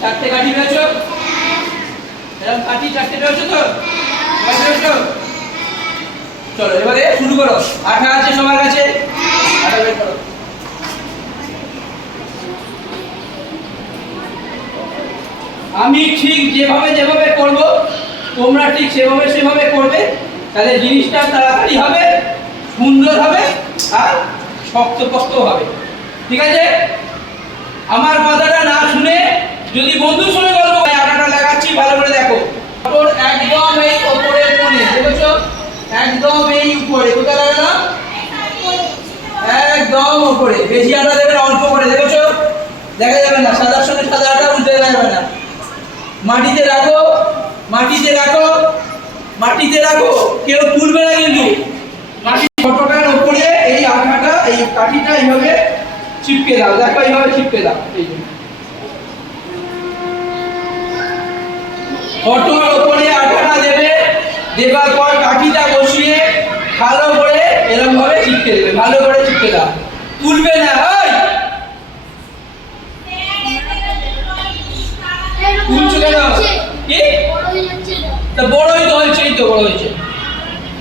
চারটে কাঠি পেয়েছো? এরকম কাঠি চারটে পেয়েছো তো? পেয়েছো? চলো এবারে শুরু করো। আঠা আছে সবার কাছে? আঠা বের করো। আমি ঠিক যেভাবে করব তোমরা ঠিক সেভাবে করবে, তাহলে জিনিসটা তাড়াতাড়ি হবে, সুন্দর হবে আর শক্তপোক্ত হবে। ঠিক আছে? আমার কথাটা না শুনে যদি বন্ধুর সঙ্গে গল্প করে, আটাটা লাগাচ্ছি ভালো করে দেখো। একদম এই উপরের কোণে দেখেছো, একদম এই উপরে। কোথায় লাগালাম? একদম উপরে। বেশি আটা দেবেন, অল্প করে। দেখেছো? দেখা যাবে না, সাদার সঙ্গে সাদা আটা উল্টে যাবে না। মাটিতে রাখো, মাটিতে রাখো, মাটিতে রাখো, কেউ তুলবে না কিন্তু। মাটির ফটোটার উপরে এই আঠাটা, এই কাঠিটা এইভাবে চিপকে দাও। দেখো এইভাবে চিপকে দাও। এই যে ফটোর উপরে আঠাটা দেবে, দেবার পর কাঠিটা বসিয়ে ভালো করে এরকম ভাবে চিপকে দেবে। ভালো করে চিপকে দাও, তুলবে না। তুলছো কেন? কি? তা বড়ই তো হয়েছে, এই তো বড় হয়েছে।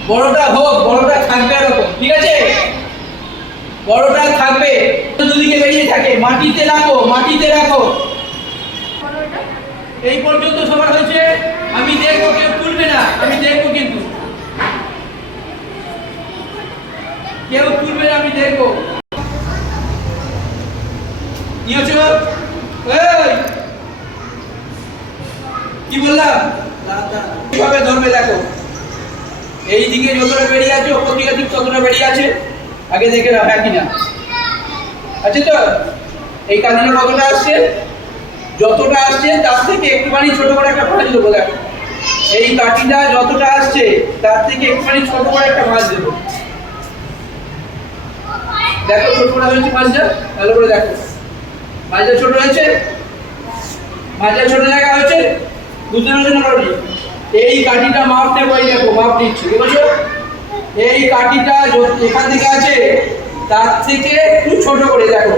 বড়টা হোক, বড়টা থাকবে এরকম। ঠিক আছে? বড়টা থাকবে, দুদিকে বেরিয়ে থাকে। মাটিতে রাখো, মাটিতে রাখো। এই পর্যন্ত সবার হয়েছে? আমি দেখবো, কেউ তুলবে না। আমি দেখবো কিন্তু কেউ তুলবে না, আমি দেখবো। নিয়েছো? কি বললাম? কিভাবে ধরবে দেখো। এই দিকে যতটা বেরিয়ে আছে, ওপর দিকে ঠিক ততটা বেরিয়ে আছে। আগে দেখে নাও হ্যাঁ কিনা আছে তো। এই কাঁদিটা কতটা আসছে? যতটা আসছে তার থেকে একটুখানি ছোট করে একটা ভাঁজ দেবো। দেখো এই কাঠিটা যতটা আসছে তার থেকে একটুখানি ছোট করে একটা ভাঁজ দেবো। দেখো ছোট করে হয়েছে ভাঁজটা, ভালো করে দেখো। ভাঁজটা ছোট হয়েছে, ভাঁজটা ছোট জায়গা হয়েছে। বুঝতে পেরেছো না? এই কাঠিটা মাপ নেবো। এই দেখো মাপ দিচ্ছি, বুঝেছো? এই কাঠিটা এখান থেকে আছে তার থেকে একটু ছোট করে দেখো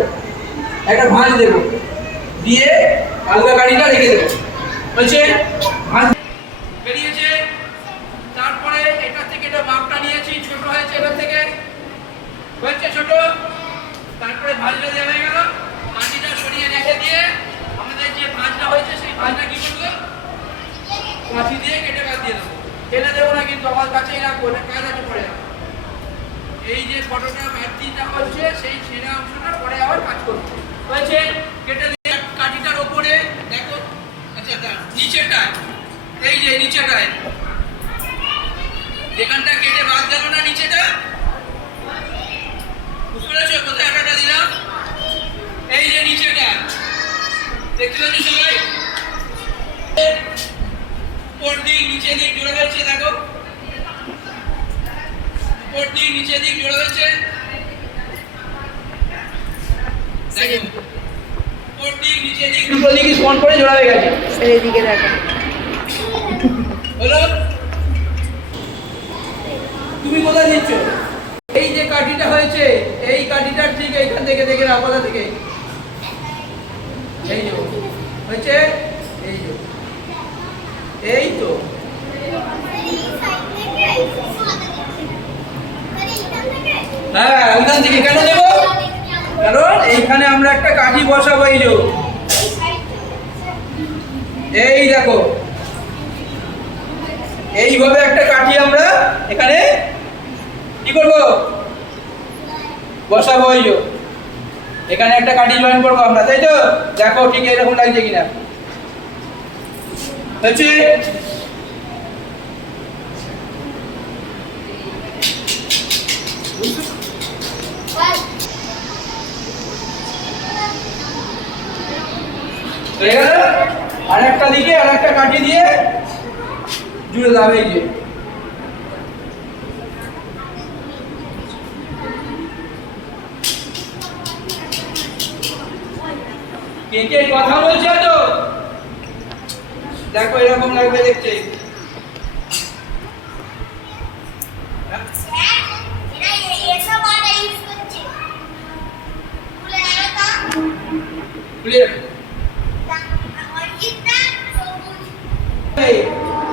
একটা ভাঁজ দেবো, দিয়ে আলগা কাঠিটা রেখে দেবো। হয়েছে? ভাঁজ বেরিয়েছে। তারপরে এটা থেকে এটা মাপটা নিয়েছি, ছোট হয়েছে এবার থেকে, হয়েছে ছোট। তারপরে ভাঁজটা দেওয়া হয়ে গেল। কাঠিটা সরিয়ে রেখে দিয়ে আমাদের যে ভাঁজটা হয়েছে সেই ভাঁজটা কি করবো? কাঠি দিয়ে কেটে বাদ দিয়ে দেবো। ফেলে দেবো না কিন্তু, আমার কাছেই রাখবো, কাজ আছে পরে। এই যে ফটোটা বাড়তিটা হচ্ছে সেই ছেঁড়া অংশটা পরে আবার কাজ করবো। হয়েছে? কেটে দিয়ে কাঠিটার ওপরে দেখো। আচ্ছা নিচেটায়, এই যে নিচেটায় যেখানটা কেটে বাদ গেল না, নিচেটা বুঝতে পেরেছো? কোথায় আটাটা দিলাম? এই যে নিচেটা দেখতে পাচ্ছি সবাই। উপর দিক নিচে দিক জোড়া হয়েছে। দেখো উপর দিক নিচে দিক জোড়া হয়েছে। দেখো উপর দিক নিচে দিক দুটো দিক সমান করে জোড়া হয়ে গেছে। এইদিকে দেখো হলো? তুমি কোথায় দিচ্ছ? এই যে কাঠিটা হয়েছে, এই কাঠিটার ঠিক এইখান থেকে দেখে নাও, কোথা থেকে? এই যে হয়েছে, এই যে এই তো। হ্যাঁ ওইখান থেকে কেন দেবো? কারণ এইখানে আমরা একটা কাঠি বসাবো। এই যে এই দেখো এইভাবে একটা কাঠি আমরা এখানে কি করবো? বসাবো। এই যে এখানে একটা কাঠি জয়েন করবো আমরা, তাই তো? দেখো ঠিক এরকম লাগছে কিনা। হচ্ছে? হয়ে গেল? আর একটা দিকে আর একটা কাঠি দিয়ে জুড়ে দাও। এই যে কে কে কথা বলছে তো? দেখো এরকম লাগবে দেখতে। ক্লিয়ার?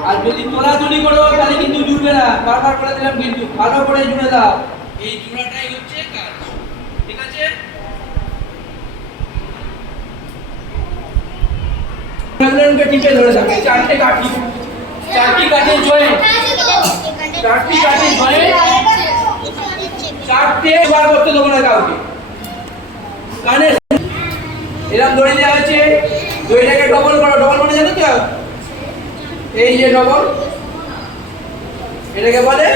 আর যদি তোলাতুলি করো তাহলে কিন্তু জুড়বে না, বারবার করে দিলাম কিন্তু ভালো করে জুড়ে দাও। এই জোড়াটাই হচ্ছে কাজ, ঠিক আছে? কে টিপে ধরে দাও, চারটি কাঠি জয়েন্ট, চারটি কাঠি জয়েন্ট, চারটে বার করতে দেবো না কাউকে। কানে এরকম দড়ি দেওয়া হয়েছে, দড়িটাকে ডবল করো, ডবল মানে জানো তো? এই যে ডবল, এটাকে বলে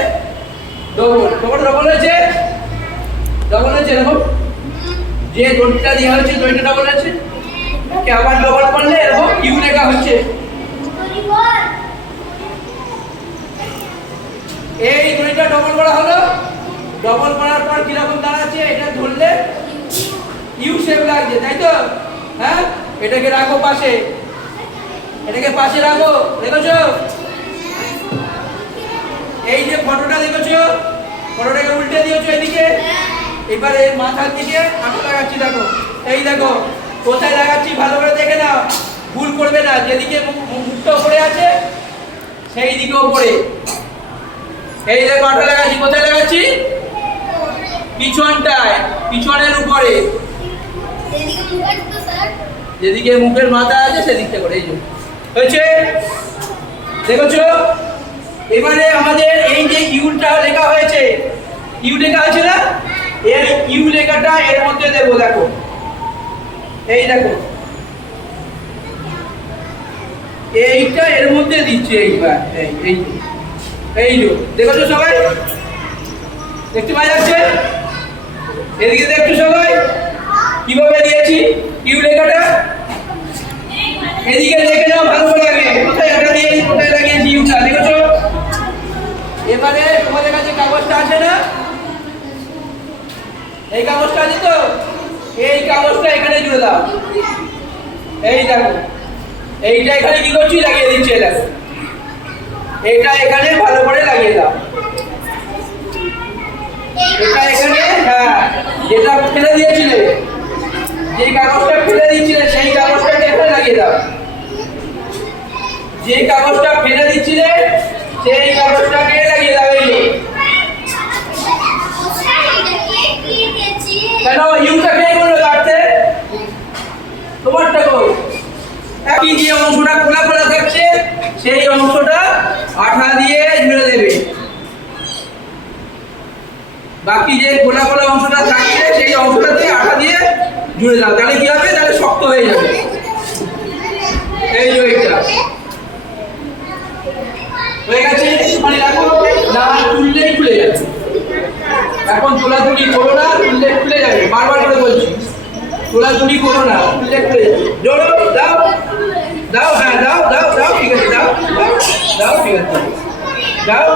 ডবল। ডবল হয়েছে, এরকম যে দড়িটা দেওয়া হয়েছে দড়িটা ডবল আছে, কে আবার ডবল করলে এরকম ইউ লেখা হচ্ছে। এই দড়িটা ডবল করা হলো, ডবল করার পর কিরকম দাঁড়াচ্ছে এটা ধরলে ইউ শেপ লাগছে, তাই তো? হ্যাঁ, এটাকে রাখো পাশে, এটাকে পাশে রাখো, দেখেছো? এই যে ফটোটা দেখেছো, ফটোটাকে উল্টে দিয়েছো এদিকে, এবারে মাথার দিকে আঁটো লাগাচ্ছি, দেখো এই দেখো কোথায় লাগাচ্ছি ভালো করে দেখে নাও, ভুল করবে না। যেদিকে মুখটা উপরে আছে সেই দিকে উপরে, এই দেখো আঁটো লাগাচ্ছি, কোথায় লাগাচ্ছি? পিছনটায়, পিছনের উপরে, যেদিকে মুখের মাথা আছে সেদিকটা করে। এই যে হয়েছে, দেখেছো? এবারে আমাদের এই যে ইউটা লেখা হয়েছে, ইউ লেখা আছে না, এই ইউ লেখাটা এর মধ্যে দেবো, দেখো এই দেখো এইটা এর মধ্যে দিচ্ছি, এইবার এই যে দেখেছো সবাই, দেখতে পাওয়া যাচ্ছে? এদিকে দেখছো সবাই কিভাবে দিয়েছি ইউ লেখাটা? এদিকে দেখে নাও ভালো করে আগে, কোথায় এটা দিয়েছি, কোথায় লাগিয়েছি ইউটা, দেখেছো? এবারে তোমাদের কাছে কাগজটা আছে না, এই কাগজটা আছে তো, এই কাগজটা এখানে জুড়ে দাও। এই দেখো এইটা এখানে কি করছি, লাগিয়ে দিচ্ছি, দেখো এইটা এখানে ভালো করে লাগিয়ে দাও, এটা এখানে। হ্যাঁ, যেটা ফেলে দিয়েছিলে, যে কাগজটা ফেলে দিয়েছিলে সেই কাগজটাকে এখানে লাগিয়ে দাও, যে কাগজটা ফেলে দিচ্ছিলে সেই কাগজটাকে লাগিয়ে দাও। এই কেন ইউটা কে বললো কাটতে? তোমারটা কো, একই যে অংশটা খোলা খোলা থাকছে সেই অংশটা আঠা দিয়ে জুড়ে দেবে, বাকি যে খোলা খোলা অংশটা থাকছে সেই অংশটাতে আঠা দিয়ে জুড়ে দাও, তাহলে কি হবে? তাহলে শক্ত হয়ে যাবে। এই যে এটা হয়ে গেছে, মানে রাখো না, তুললেই খুলে যাবে। এখন তোলাতুলি করো না, তুললে খুলে যাবে, বারবার করে বলছি তোলাতুলি করো না, তুললে খুলে যাবে। জোরো দাও দাও, হ্যাঁ দাও দাও দাও, ঠিক আছে, দাও দাও, ঠিক আছে, দাও।